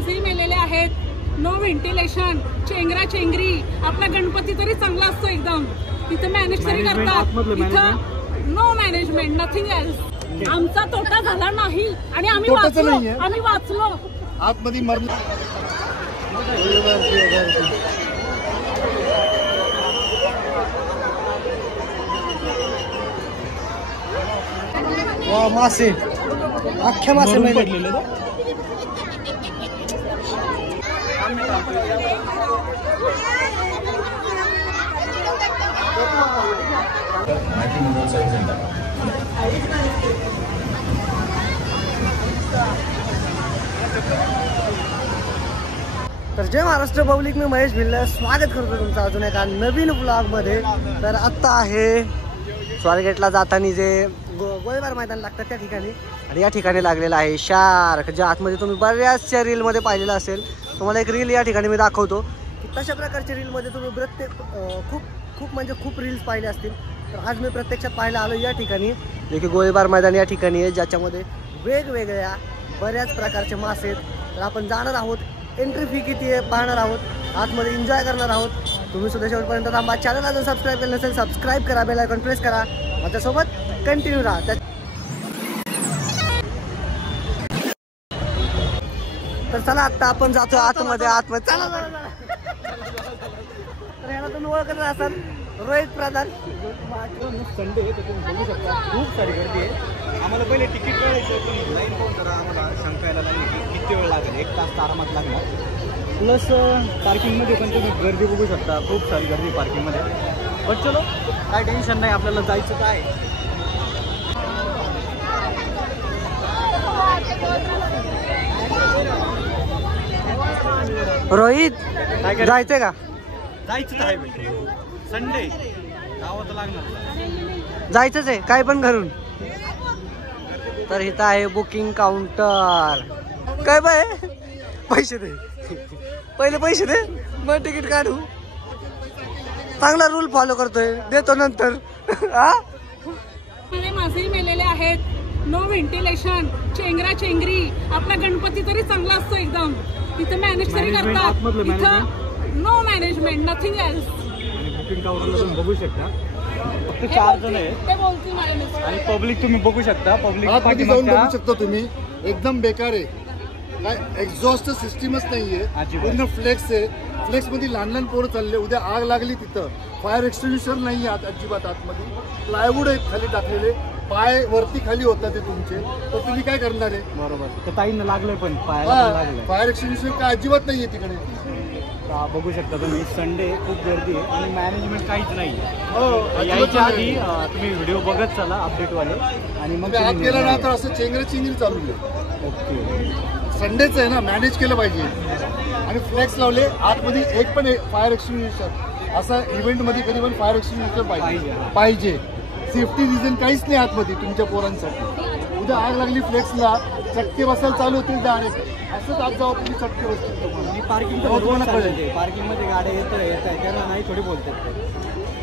मासे मेलेले आहेत. नो व्हेंटिलेशन, चेंगरा चेंगरी. आपला गणपती तरी चांगला असतो एकदम. इथं मॅनेज तरी करतात. इथं नो मॅनेजमेंट, नथिंग एल्स. आमचा तोटा झाला नाही आणि आम्ही वाचलो. आतमध्ये मरलं. मासे अख्ख्या मासे मेलेले. तर जय महाराष्ट्र पब्लिक, मी महेश भिल्ले स्वागत करतो तुमचं अजून एका नवीन ब्लॉगमध्ये. तर आत्ता आहे स्वारगेटला जाताना जे गोळीबार मैदान लागतं त्या ठिकाणी, आणि या ठिकाणी लागलेलं आहे शार्क, ज्या आतमध्ये तुम्ही बऱ्याचशा रीलमध्ये पाहिलेलं असेल. तुम्हाला एक रील या ठिकाणी मी दाखवतो की तशा प्रकारच्या रीलमध्ये तुम्ही प्रत्येक खूप रील्स पाहिले असतील. तर आज मी प्रत्यक्षात पाहायला आलो या ठिकाणी, जे की गोळीबार मैदान या ठिकाणी आहे, ज्याच्यामध्ये वेगवेगळ्या बऱ्याच प्रकारचे मासे आहेत. तर आपण जाणार आहोत, एंट्री फी किती आहे पाहणार आहोत, आतमध्ये एन्जॉय करणार आहोत. तुम्ही सुद्धा शेवटपर्यंत थांबा. चॅनल अजून सबस्क्राईब केलं नसेल सबस्क्राईब करा, बेल आयकॉन प्रेस करा, माझ्यासोबत कंटिन्यू राहा. तर चला आता आपण जातो आतमध्ये. चला. तर याला तुम्ही ओळखत असाल, रोहित प्रधान. संडे आहे, तुम्ही बघू शकता खूप सारी गर्दी आहे. आम्हाला पहिले तिकीट काढायचं, लाईन पाहून जरा आम्हाला शंकायला लागली की किती वेळ लागेल. 1 तास तर आरामात लागणार. प्लस पार्किंगमध्ये पण तुम्ही गर्दी बघू शकता, खूप सारी गर्दी पार्किंगमध्ये. पण चलो, काय टेन्शन नाही, आपल्याला जायचं काय. रोहित जायचंय का? जायचं आहे, संडे गावात लागणार, जायचंच आहे काय पण घरून. तर इथं आहे बुकिंग काउंटर. काय बाय पैसे दे, पहिले पैसे दे मग तिकीट काढू. चांगला रूल फॉलो करतोय, देतो नंतर. मासे मेलेले आहेत. नो व्हेंटिलेशन, चेंगरा चेंगरी. आपला गणपती तरी चांगला असतो एकदम. इथं मॅनेज तरी करतात. इथं no management, nothing else. Booking काउंटरला तुम्ही बघू शकता, फक्त 4 जण आहेत आणि पब्लिक तुम्ही बघू शकता. पब्लिक जाऊन बघू शकता तुम्ही, एकदम बेकार आहे. काय एक्झॉस्ट सिस्टीमच नाहीये, पूर्ण फ्लेक्स आहे. फ्लेक्स मध्ये लहान पोरं चालले. उद्या आग लागली तिथं, फायर एक्सटिंग्विशर नाही अजिबात आतमध्ये. प्लायवूड आहेत खाली टाकलेले, पाय वरती खाली होतात ते तुमचे, तर तुम्ही काय करणार आहे. बरोबर, तर ताईंना लागलंय पण फायर एक्सटिंग्विशर काय अजिबात नाहीये तिकडे. बघू शकता तुम्ही, संडे खूप गर्दी आहे आणि मॅनेजमेंट काहीच नाही. यायच्या आधी तुम्ही व्हिडिओ बघत चला अपडेटवाले, आणि मग आत गेला ना तर असं चेंगरा चिंगरी चालू आहे. ओके, संडेच आहे ना, मॅनेज केलं पाहिजे. आणि फ्लेक्स लावले आतमध्ये, एक पण फायर एक्सटिंग्विशर असा इव्हेंटमध्ये कधी पण फायर एक्सटिंग्विशर पाहिजे. सेफ्टी रिझन काहीच नाही आतमध्ये तुमच्या पोरांसाठी. उद्या आग लागली फ्लेक्सला, चटके बसायला चालू होतील डायरेक्ट. असंच आज जाऊ तुम्ही चटके बसतील. पार्किंगमध्ये गाड्या येत आहे, त्यांना नाही थोडी बोलतात.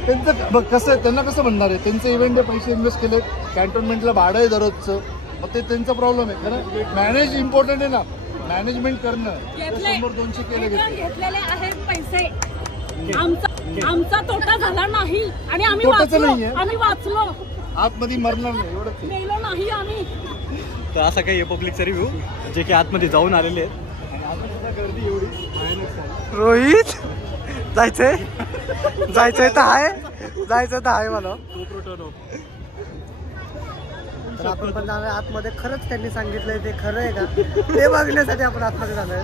त्यांचं कसं आहे, त्यांना कसं म्हणणार आहे, त्यांचं इव्हेंट आहे, पैसे इन्व्हेस्ट केले, कॅन्टोन्मेंटला भाडं आहे दररोजचं, मग ते त्यांचा प्रॉब्लेम आहे. कारण मॅनेज इम्पॉर्टंट आहे ना, मॅनेजमेंट करणं. 100-200 घेतलेले आहेत पैसे. आमचा तोटा झाला नाही आणि आम्ही वाचलो. आतमध्ये मरणार नाही, एवढं मेलो नाही आम्ही. तर असा काही पब्लिकचा रिव्ह्यू, जे की आतमध्ये जाऊन आलेले आहेत. आणि अजून सुद्धा गर्दी एवढी. रोहित जायचंय तर आहे मला. तर आपण पण जाणार आतमध्ये. खरंच त्यांनी सांगितलंय ते खरं आहे का ते बघण्यासाठी आपण आतमध्ये जाणार.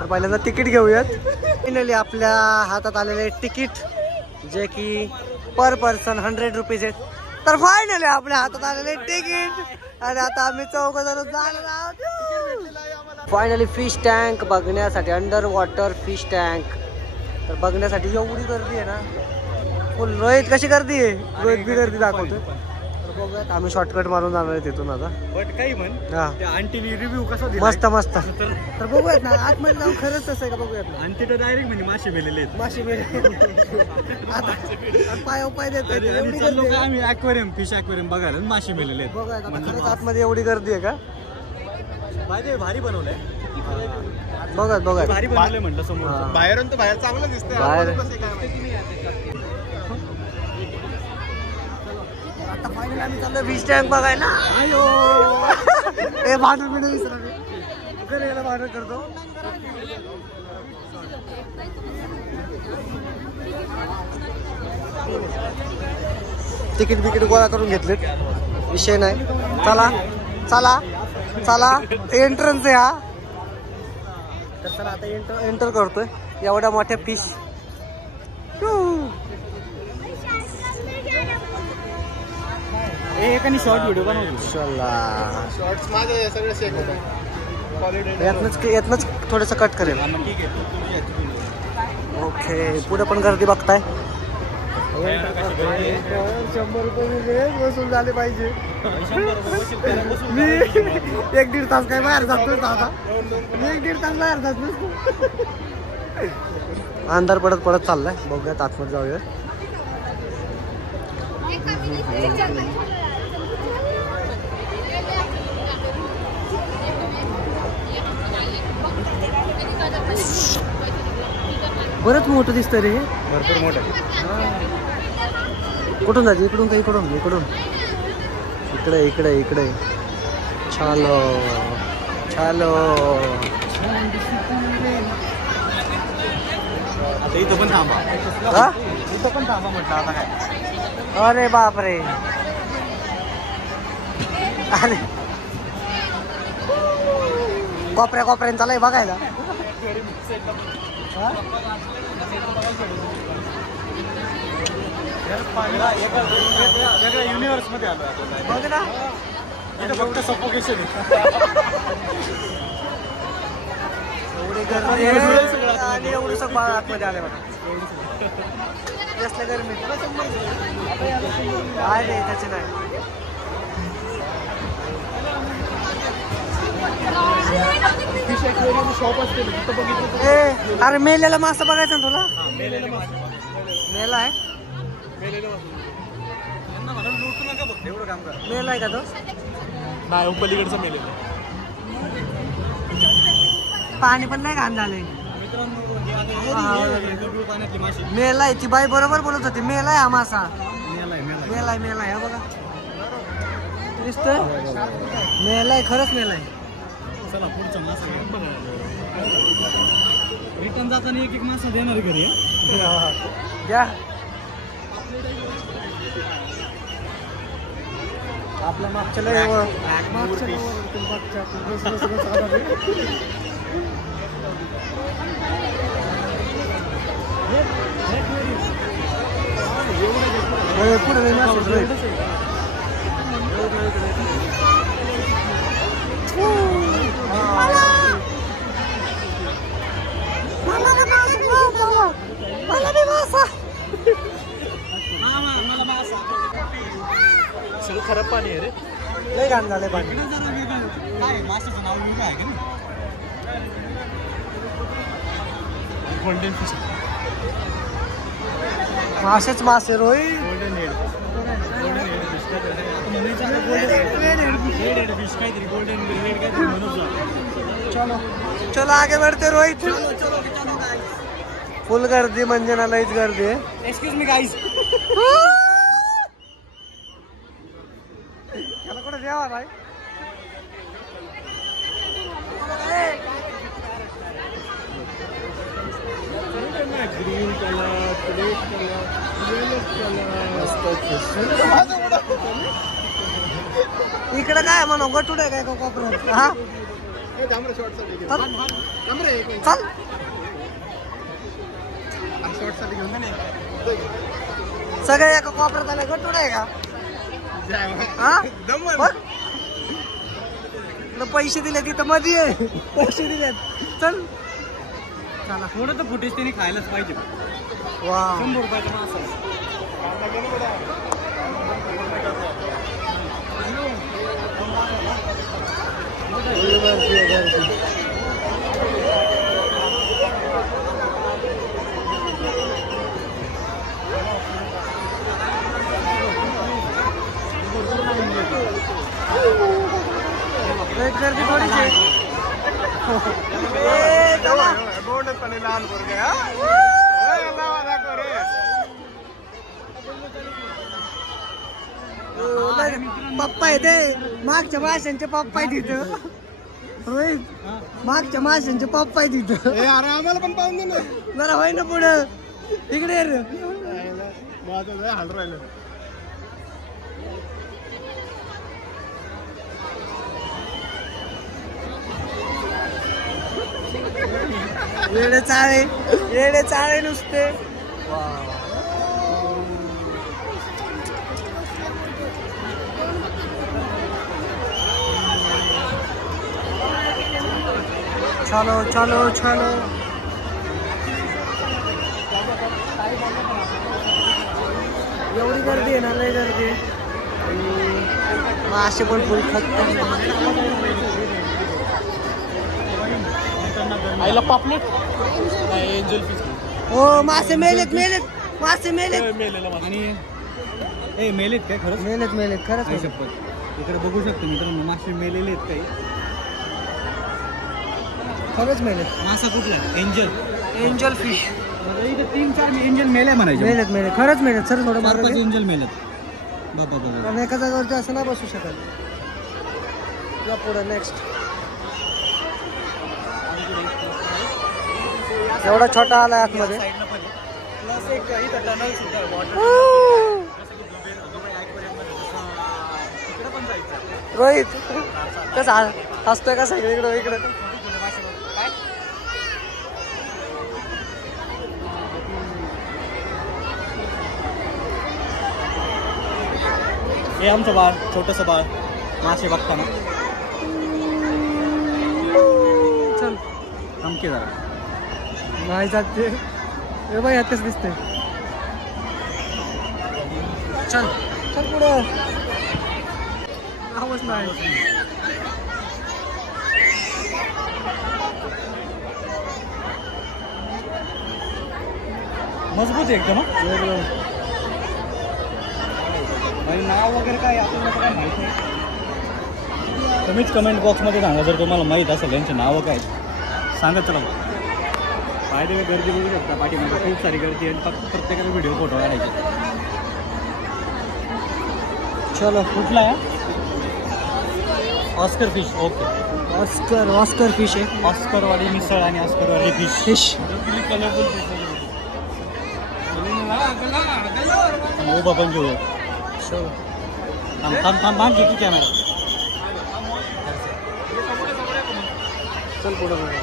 तर पहिल्यांदा तिकीट घेऊयात. फायनली आपल्या हातात आलेले तिकीट, जे की पर पर्सन 100 रुपीज आहेत. तर फायनली आपल्या हातात आलेले तिकीट, आणि आता आम्ही 4 जण जाणार आहोत फायनली फिश टँक बघण्यासाठी. अंडर वॉटर फिश टँक तर बघण्यासाठी एवढी गर्दी आहे ना, फुल. रोहित कशी गर्दी आहे? रोहित बी गर्दी दाखवतो. बघूयात, आम्ही शॉर्टकट मारून जाणार आहे तिथून आता. बट काही म्हण आंटीने रिव्ह्यू कसा दिला, मस्त मस्त. तर बघूयात ना आतमध्ये जाऊन, खरंच तसं आहे का बघूयात ना. आंटी तर डायरेक्ट म्हणजे मासे मेलेले आहेत. मासे मेले आता पाय देत. आम्ही ॲक्वेरियम, फिश ॲक्वेरियम बघायला मासे मेलेले आहेत. बघूयात आता खरंच आतमध्ये एवढी गर्दी आहे का. भारी बनवलंय. बघत भारी बनवलंय म्हटलं समोर. हा. बाहेरून तर बाहेर चांगलं दिसतंय. बाहेर- आतमध्ये कसं आहे काय माहिती. आता फायनल आम्ही चाललोय फिश टँक बघायला. अयो हे भांडण बिडून विसरलो. घरी यायला भांडण करतो. तिकीट बिकीट गोळा करून घेतलेत, विषय नाही. चला चला चला एंट्रन्स आहे हा. तर चला आता एंटर करतोय एवढ्या मोठ्या फिश. एकाने शॉर्ट व्हिडिओ बनवतो. चला शॉर्ट्स माझे सगळे शेक होतात. यातनंच थोडंसं कट करेल. ठीक आहे. ओके पुढे पण गर्दी बघताय. 100 रुपये वसूल झाले पाहिजे. मी 1-1.5 तास काय बाहेर जातोय दादा. मी 1-1.5 तास बाहेर जातोय. अंधार पडत चाललाय. बघूयात आतमध्ये जाऊया. बरंच मोठं दिसतं रे. भरपूर मोठं आहे. कुठून जायचं? इकडून का इकडून? इकडे चालो आता इथं पण थांबा. हा? इथं पण थांबा म्हटलं आता काय. अरे बापरे. अरे कोपऱ्यान चालाय बघायला. वेगळ्या युनिव्हर्स मध्ये आलो बघ ना. इथं फक्त सफोकेशन एवढी गर्दी आहे आणि एवढं सगळं आतमध्ये आले बघा. कसल्या गरमी काय रे त्याचे नाही. शॉप असते तिथं बघितलं. ए अरे मेलेला मासा बघायचा ना तुला. मेला आहे. लुटू नका बघ एवढं काम करा. मेला आहे का तो? नाही पलीकडचं मेलेलं. पाणी पण नाही घाण झाले. पाण्यातली माशी मेलाय. ती बाई बरोबर बोलत होती. मेलाय हा मासा. मेलाय हा बघा दिसतोय. मेलाय खरंच मेलाय. चला पुढचा मासा रिटर्न जाताना एक मासा देणार घरी. घ्या. आपल्या मागच्या सगळं खराब पाणी आहे रे. लय घाण झालंय पाणी. काय माशाचं नाव वेगळं आहे का नाही. Golden fish. मासेच मासे रोहित. Golden head. Golden head fish काहीतरी गोल्डन हेड काहीतरी म्हणून. चलो आगे बढ़ते रोहित. फुल गर्दी म्हणजे ना लईच गर्दी आहे. Excuse me guys. त्याला कुठे द्यावा भाई. Green colour, red colour, yellow colour. इकडे काय म्हणू गटुड आहे काय कोपऱ्यात. हा चल. शॉर्टसाठी घेऊन नाही. सगळे एका कोपऱ्यात आले. गटुड आहे का? हा बघ. इकडं पैसे दिले तिथं मध्ये आहे. पैसे दिलेत. चल चला. थोडं तर फुटेज त्यांनी खायलाच पाहिजे. वा 100 रुपयाचा मासा. गर्दी थोडीशी. पप्पा आहे ते मागच्या माशांचे पप्पा आहे तिथं. रोहित मागच्या माशांचे पप्पा आहे तिथं. अरे आम्हाला पण पाहून दे ना. जरा होय ना पुढं इकडे ये रे. हाल राहिलं. येडे चाळे नुसते. चलो चलो चलो. एवढी गर्दी आहे ना, लय गर्दी. मासे पण फुल आईला पापलेट एंजल फिश. हो मासे मेलेत मासे मेलेत. आणि ए मेलेत काय खरंच? मेलेत खरंच. काय शपथ. इकडे बघू शकतो मित्रांनो, मासे मेलेले आहेत काही. खरंच मेलेत. मासा कुठला? Angel fish. इथे 3-4 एंजल मेले म्हणायचे. मेलेत खरंच मेलेत. सर थोडं 4-5 एंजल मेलेत. बाबा कारण एका जागेवरती असं नाही बसू शकत. या पुढे नेक्स्ट. एवढा छोटा आला आतमध्ये. रोहित कसा हसतोय का सगळीकडे इकडे. हे आमचं बाळ, छोटंसं बाळ मासे बघताना. चल थांबके जरा. नाही जात ते. हे बाई आताच दिसते. चल चल पुढं. आवाज नाही. मजबूत आहे एकदम. आणि नाव वगैरे काय आपल्याला काय माहिती नाही. तुम्हीच कमेंट बॉक्समध्ये सांगा जर तुम्हाला माहीत असेल त्यांचे नावं काय सांगा. चला फायदे गर्दी बघू शकता. पाठीमध्ये खूप सारी गर्दी आहे. फक्त प्रत्येकाचा व्हिडिओ फोटो काढायचे. चलो कुठला आहे? Oscar fish. Okay Oscar fish आहे. ऑस्करवाली मिसळ आणि ऑस्करवाली फिश. Colourful fish. उभा पण घेऊ. थांब किती कॅमेरा. चल पुढे बघा.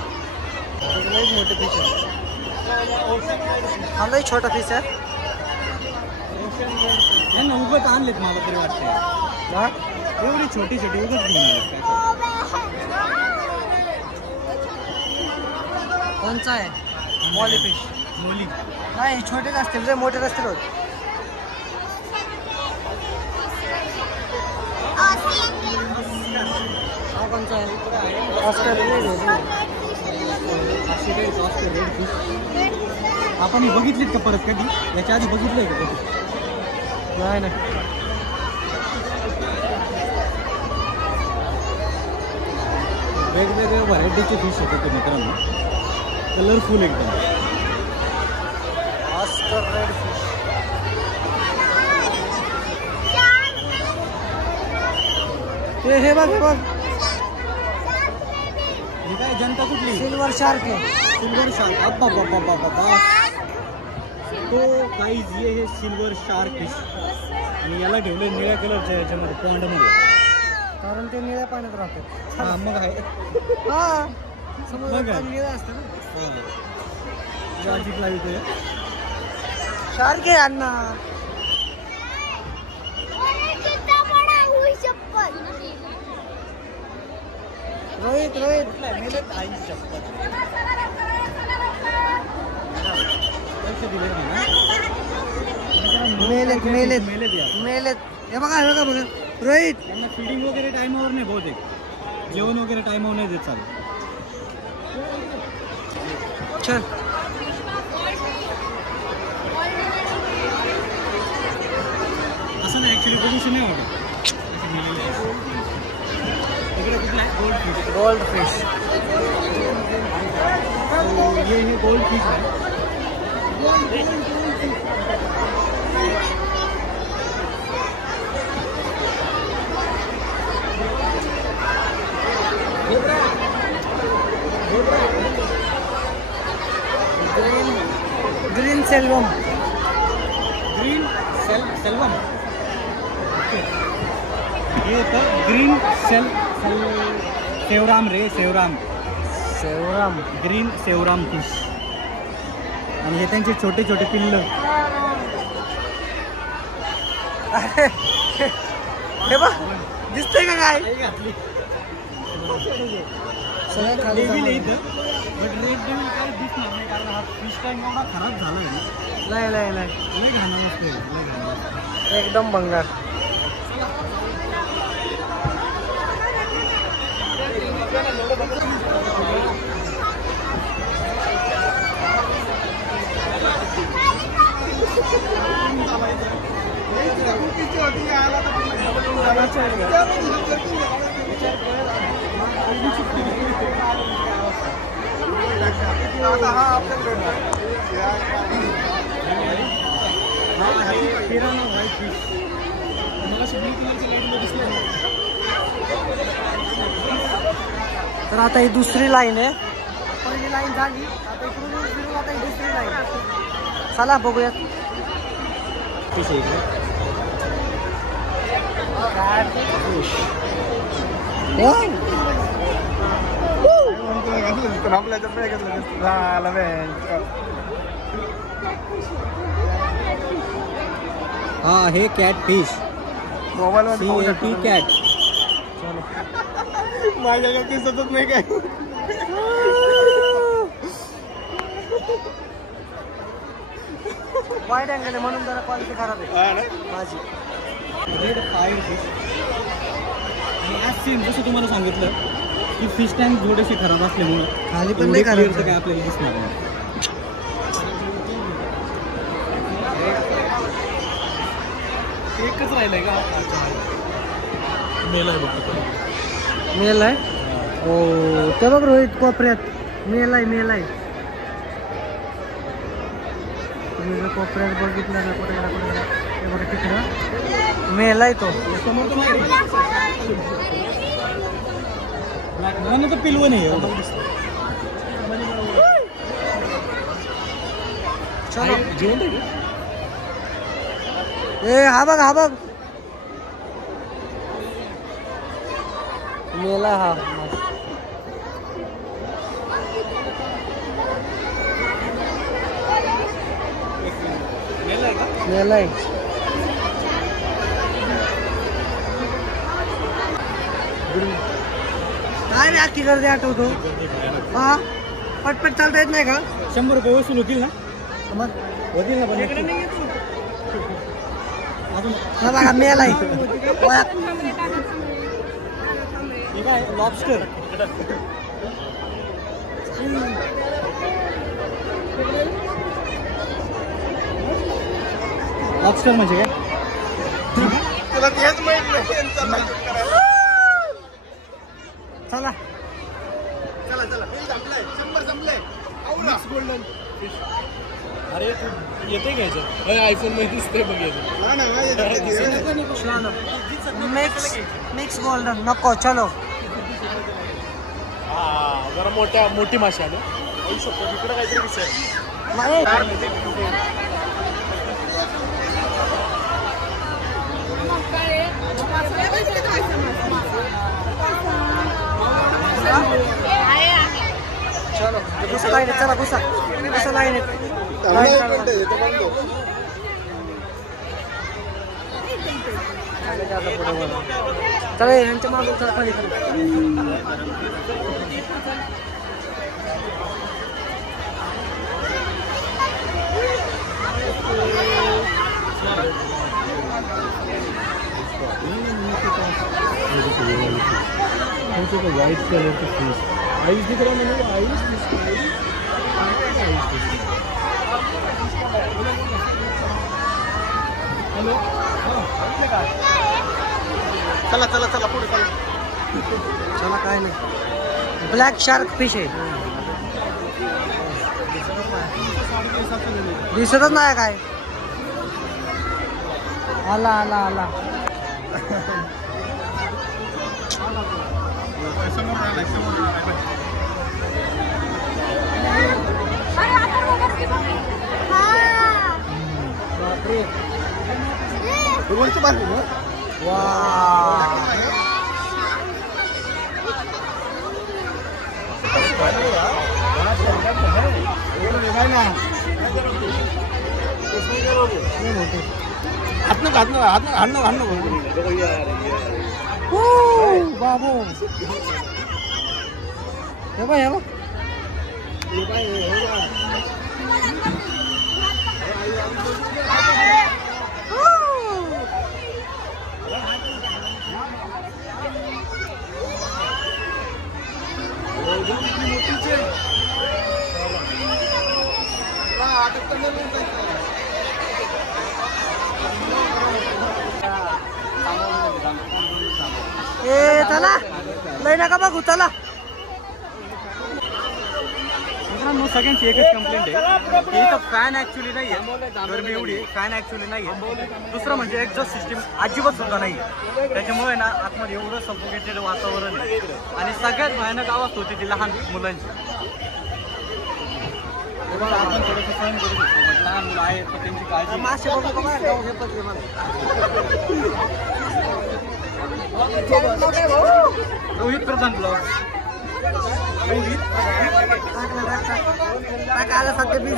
मोठे फिश आहे. हा छोटा फिश आहे. यांना उगत आणलेत मला तरी वाटतं. एवढी छोटी उगत घेऊन आलेत. कोणचा आहे? Molly fish. मोली नाही छोटेच असतील रे, मोठे नसतील होत. हा कोणचा आहे? Oscar red. आपण बघितलीत का परत कधी? याच्या आधी बघितलंय का कधी? नाही वेगवेगळ्या व्हरायटीचे फिश होते मित्रांनो. कलरफुल एकदम. Oscar red fish. हे बघ ही काय जनता कुठली? सिल्वर शार्क आहे. Silver shark. अब्बा तो गाईज हे सिल्वर शार्क फिश. आणि याला ठेवले निळ्या कलरच्या याच्यामध्ये पॉन्डमध्ये. कारण ते निळ्या पाण्यात राहतात. हा मग आहे. हा समुद्रात निळं असतं ना. शार्क आहे अण्णा. रोहित मेलेत. हे बघा रोहित. त्यांना फीडिंग वगैरे टायमावर नाही बहुतेक. जेवण वगैरे टायमावर नाही देत. चालेल चल. असं नाही ॲक्च्युली बघूशी नाही वाटत. इकडे कुठला गोल्ड फिश. Gold fish. ये गोल्ड फिश आहे. ग्रीन सेल्वम. ग्रीन सेल्वम. हे येतं ग्रीन सेवराम रे, सेवराम ग्रीन सेवराम फिश. आणि हे त्यांचे छोटे छोटे पिल्ल. हे बघ दिसतंय का काय? सगळ्यात खाली डेव्हिल आहे इथं, बट रेड डेव्हिल काय दिसणार नाही कारण हा फिश टँक एवढा खराब झाला आहे. नाही लय घाणं नसते, लय घाणं. एकदम भंगार. तर आता ही दुसरी लाईन आहे. पहिली लाईन झाली, आता इकडून फिरून आता ही दुसरी लाईन. चला बघूयात. हा हे कॅट फिश. Mobile cat. माझ्या दिसतच नाही काय. वाईट अँगल आहे म्हणून जरा क्वालिटी खराब आहे माझी. Red fire fish. आणि आज सेम जसं तुम्हाला सांगितलं की फिश टँक थोडेसे खराब असल्यामुळे खाली पण नाही खराब काय आपल्याला दिसणार नाही. एकच राहिलंय का? मेला आहे बघतो. मेल आहे. हो ते बघ रोहित कोपऱ्यात मेल आहे. तुम्ही जर कोपऱ्यात बघितलं ना कुठे ते बघा तिकडं मेल आहे तो. मला तर पिलवं नाही एवढं. चलो जेवण ए हा बघ मेला हा. मेला आहे. काय रे आखी गर्दी आठवतो. हा पटपट चालता येत नाही का? 100 रुपये वसूल होतील ना? मग होतील ना. पण हा बघा मेला आहे. हे काय लॉबस्टर. लॉबस्टर म्हणजे काय? तुला तेच माहित नाही. चला गोल्डन फिश. अरे तू येते घ्यायचं. आयफोन मध्ये दिसतंय बघ. मिक्स गोल्डन नको. चलो जरा मोठी माशी आली. इकडे काहीतरी विषय. चलो घुसा लाईन. चला घुसा लाईन. चला यांच्या मागून चला खाली. व्हाइट कलर की फिश. आईस दिख रहा है मैंने. Ice hello. चला पुढे चला काय नाही. ब्लॅक शार्क फिश आहे. दिसतच नाही काय. आला आला आला. बाबू हे बघ ए चला लय नका बघू चला. मित्रांनो सगळ्यांची एकच कंप्लेंट आहे की इथं फॅन ऍक्च्युली नाही आहे. गरमी एवढी फॅन ऍक्च्युली नाही आहे. दुसरं म्हणजे एक्झॉस्ट सिस्टीम अजिबात सुद्धा नाही आहे. त्याच्यामुळे ना आतमध्ये एवढं सफोकेटेड वातावरण आहे आणि सगळ्यात भयानक आवाज होती ती लहान मुलांची. आपण थोडंसं सहन करू शकतो. लहान मुलं आहेत तर त्यांची काळजी. मासे बघू का हे पत्रे मला. रोहित प्रधान ब्लॉग. आला सध्या बिझी.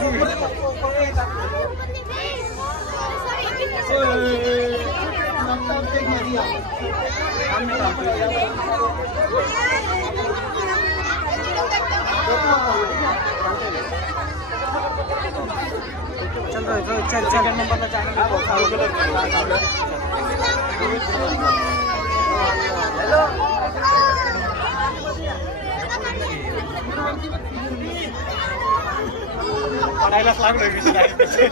चल रोहित चल चल. नंबरला चॅनल पडायलाच लागलोय विषय.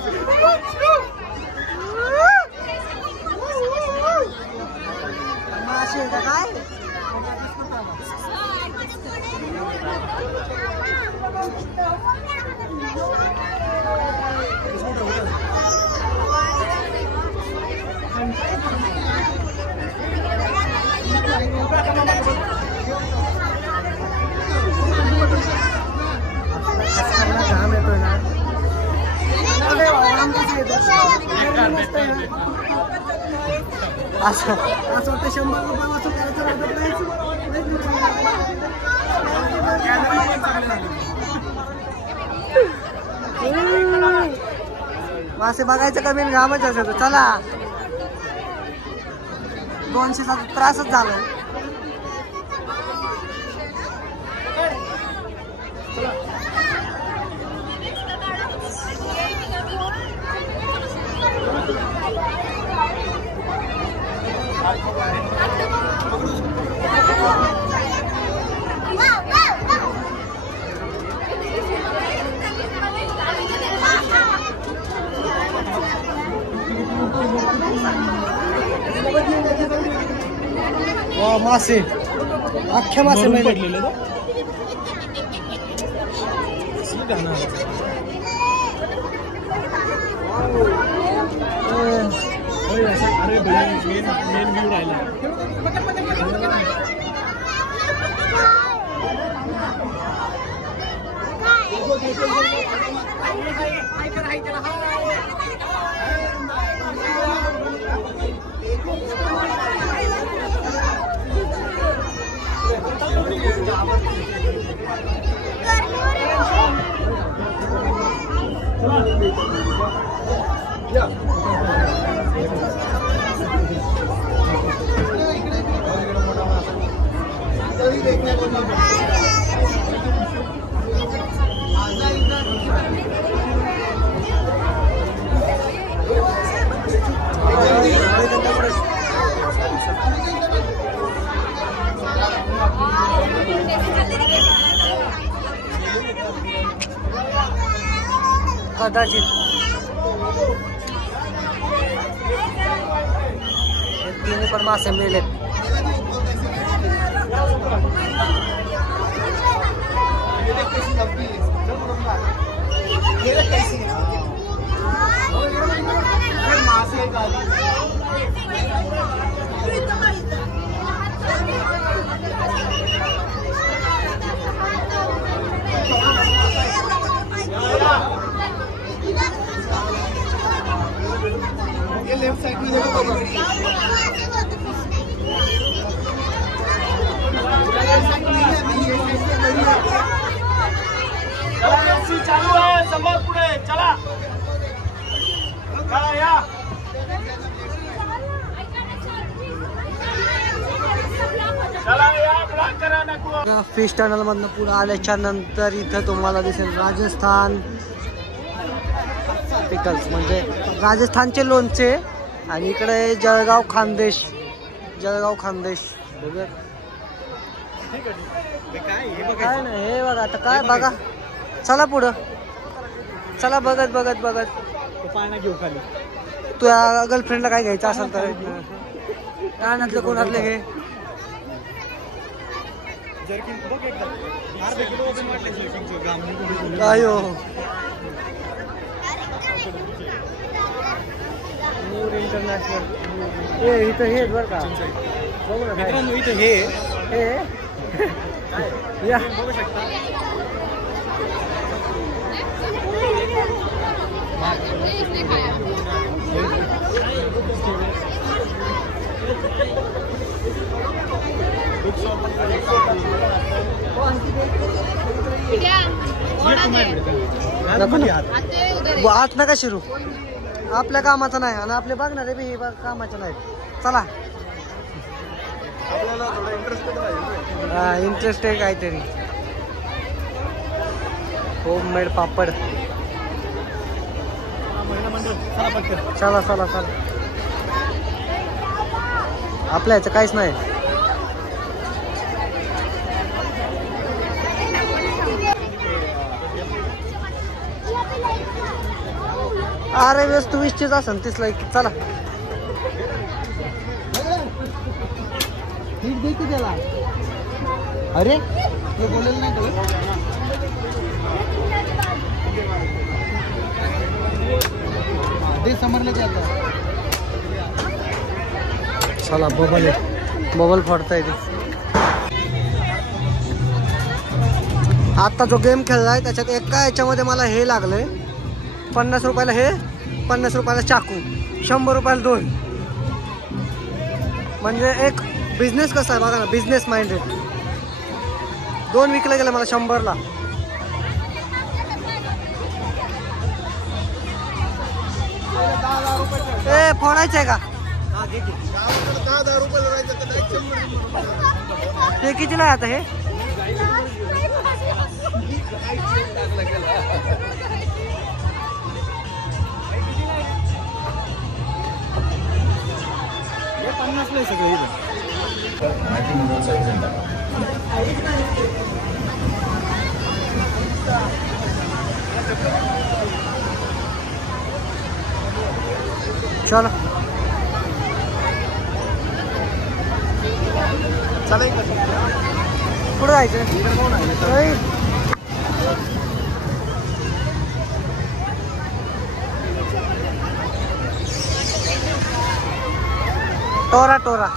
मासे काय घाम येतोय ना. असं वाटतं 100 रुपये वाचून करायचं. मासे बघायचं कमी घामच असेल. चला 200चा त्रासच झाला. मासे अख्ख्या मासे पडलेले अरे मेन व्ह्यू राहिला. कदाचित तिन्ही पण मासे मिळेल. लेफ्ट साइड में चालू आहे समोर पुढे चला या फिश टनल मधनं पुढे आल्याच्या नंतर इथं तुम्हाला दिसेल राजस्थान पिकल्स म्हणजे राजस्थानचे लोणचे आणि इकडे जळगाव खानदेश बघा काय नाही हे बघा आता काय बघा चला पुढं चला बघत पाळणा घेऊ खाली तुझ्या गर्लफ्रेंडला काय घ्यायचं असेल तर कानातले कोणातले हे जर्किन बघ एकदा अर्धा किलो वजन वाटले जर्किनचं गाम काय हो इंटरनॅशनल हे इथं हे बरं का बघू ना मित्रांनो इथं हे या बघू शकता आत नका शिरू आपल्या कामाचं नाही आणि आपले बघणारे बी कामाचं नाही चला इंटरेस्ट आहे काहीतरी होममेड पापड चला आपल्या ह्याचं काहीच नाही अरे व्यस्त 20 असेल 30 ला चला नीट दे की त्याला अरे ते बोलेल नाही का ते समरलं की आता चला बबल फोडता येते आता जो गेम खेळलाय त्याच्यात एका याच्यामध्ये मला हे लागलंय 50 रुपयाला हे 50 रुपयाला चाकू 100 रुपयाला 2 म्हणजे एक बिझनेस कसा आहे बघा ना बिझनेस माइंडेड 2 विकले गेले मला 100 ला ए फोडायचं आहे का ते कितीला आहे आता हे चलो पुढे जायचं टोरा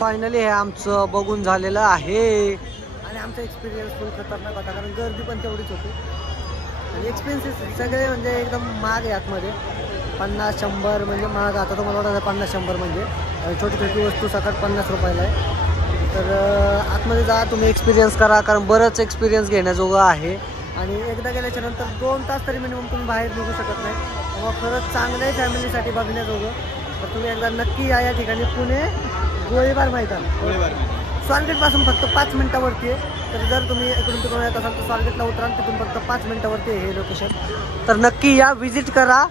फायनली हे आमचं बघून झालेलं आहे आणि आमचा एक्सपिरियन्स फुल खतरनाक होता कारण गर्दी पण तेवढीच होती आणि एक्सपेन्सेस सगळे म्हणजे एकदम महाग आहे आतमध्ये 50-100 म्हणजे महाग आता तुम्हाला वाटतं 50-100 म्हणजे छोटी छोटी वस्तू सकट 50 रुपयाला आहे तर आतमध्ये जा तुम्ही एक्सपिरियन्स करा कारण बरंच एक्सपिरियन्स घेण्याजोगं आहे आणि एकदा गेल्याच्या नंतर 2 तास तरी मिनिमम तुम्ही बाहेर निघू शकत नाही तेव्हा खरंच चांगलं आहे फॅमिलीसाठी बघण्याजोगं तर तुम्ही एकदा नक्की या ठिकाणी पुणे गोळीबार मैदान स्वारगेटपासून फक्त 5 मिनिटावरती आहे. तर जर तुम्ही इकडून तिकडून येत असाल तर स्वारगेटला उतरा, तिथून फक्त 5 मिनिटावरती आहे हे लोकेशन. तर नक्की या, व्हिजिट करा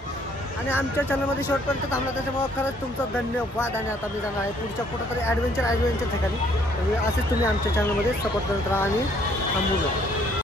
आणि आमच्या चॅनलमध्ये शेवटपर्यंत थांबला त्याच्यामुळे खरंच तुमचं धन्यवाद. आणि आता मी जाणार आहे पुढच्या कुठंतरी ॲडव्हेंचर ठिकाणी. तर असेच तुम्ही आमच्या चॅनलमध्ये सपोर्ट करत राहा आणि थांबू नका.